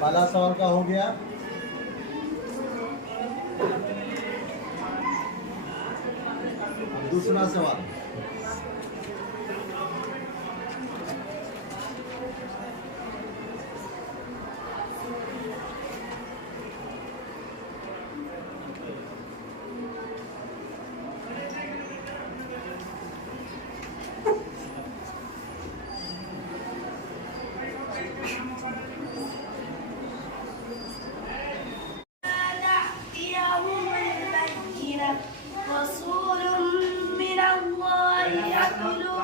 पहला सवाल का हो गया। दूसरा सवाल। رسول من الله يتلو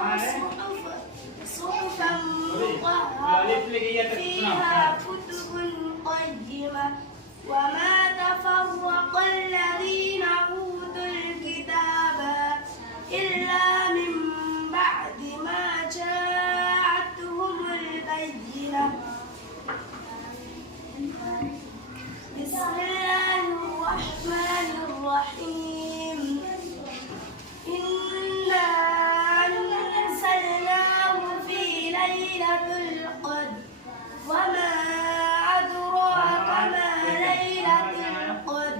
صحفا مطهرة فيها كتب قيمة وما تفرق الذين أوتوا الكتاب إلا من بعد ما جاءتهم البينة. بسم الله الرحمن الرحيم. إنا أنزلناه في ليلة القدر وما أدراك ما ليلة القدر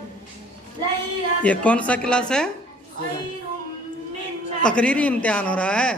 ये कौन सा क्लास है? خير من तकरीरी इम्तिहान हो रहा है।